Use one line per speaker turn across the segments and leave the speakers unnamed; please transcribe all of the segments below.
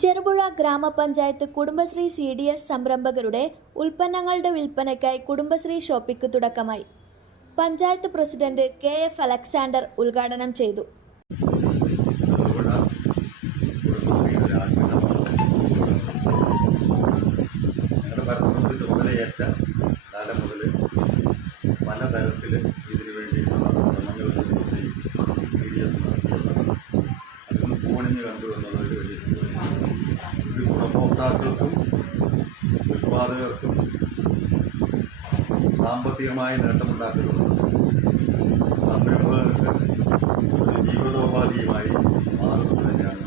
ചെറുപുഴ ഗ്രാമപഞ്ചായത്ത് Kudumbashree C D S സംരംഭകരുടെ ഉൽപ്പന്നങ്ങളുടെ വിൽപ്പനയ്ക്കായി കുടുംബശ്രീ ഷോപ്പിക്ക് തുടക്കമായി. Panchayat president K F Alexander ഉദ്ഘാടനം ചെയ്തു.
ചുമതലയേറ്റ കാലം മുതൽ പലതരത്തിൽ ഇതിനു വേണ്ടിയിട്ടുള്ള ശ്രമങ്ങൾ സി ഡി അതിന് പൂണിഞ്ഞ് കണ്ടു ഒരു വലിയ സന്തോഷമാണ്. ഇത് ഗുണഭോക്താക്കൾക്കും ഉൽപ്പാദകർക്കും സാമ്പത്തികമായി നേട്ടമുണ്ടാക്കുന്നുണ്ട് സംരംഭകർക്ക് ഒരു ജീവിതോപാധിയുമായി മാറുന്നത് തന്നെയാണ്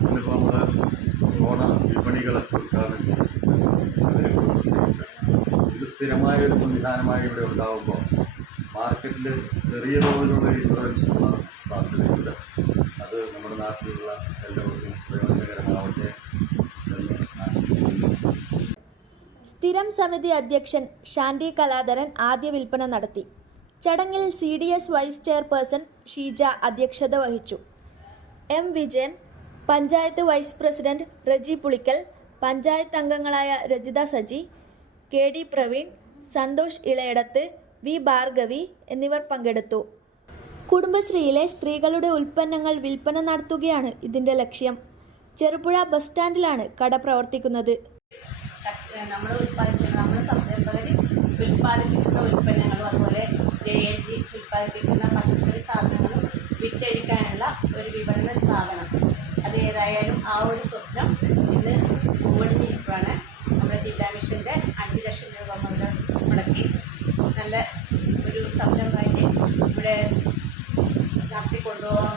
ഇന്നിപ്പോൾ നമ്മൾ ഓണ വിപണികളൊക്കെ ഉദ്ഘാടനം ചെയ്തിട്ടുണ്ട് അതിന് കുടുംബശ്രീയുണ്ട് ഇത് സ്ഥിരമായ ഒരു സംവിധാനമായി ഇവിടെ ഉണ്ടാകുമ്പോൾ മാർക്കറ്റിൽ ചെറിയ തോതിലുള്ള ഇൻഫ്ലുവൻസുള്ള സാധ്യതയുണ്ട്. അത് നമ്മുടെ നാട്ടിലുള്ള എല്ലാവർക്കും പ്രയോജനകരമാവട്ടെ എന്ന് ആശംസിക്കുന്നു.
സ്ഥിരം സമിതി അധ്യക്ഷൻ ഷാൻഡി കലാധരൻ ആദ്യ വിൽപ്പന നടത്തി. ചടങ്ങിൽ C D S vice chairperson Sheeja അധ്യക്ഷത വഹിച്ചു. M Vijayan panchayat vice president Reji Pulickal panchayat അംഗങ്ങളായ Rajitha Saji K D Praveen Santhosh Elayadath V Bhargavi എന്നിവർ പങ്കെടുത്തു. കുടുംബശ്രീയിലെ സ്ത്രീകളുടെ ഉൽപ്പന്നങ്ങൾ വിൽപ്പന നടത്തുകയാണ് ഇതിന്റെ ലക്ഷ്യം. ചെറുപുഴ ബസ് സ്റ്റാൻഡിലാണ് കട പ്രവർത്തിക്കുന്നത്.
നമ്മൾ ഉൽപ്പാദിപ്പിക്കുന്ന സംരംഭകർ ഉൽപ്പാദിപ്പിക്കുന്ന ഉൽപ്പന്നങ്ങളും അതുപോലെ ജെ ഉൽപ്പാദിപ്പിക്കുന്ന പച്ചക്കറി സാധനങ്ങളും വിറ്റഴിക്കാനുള്ള ഒരു വിപണന സ്ഥാപനം. അത് ഏതായാലും ആ ഒരു സ്വപ്നം ഇന്ന് മുകളിലിരിക്കുകയാണ് നമ്മുടെ ജില്ലാ മിഷന്റെ മുടക്കി നല്ല ഒരു സംരംഭമായിട്ട് ഇവിടെ നടത്തി കൊണ്ടുപോകാൻ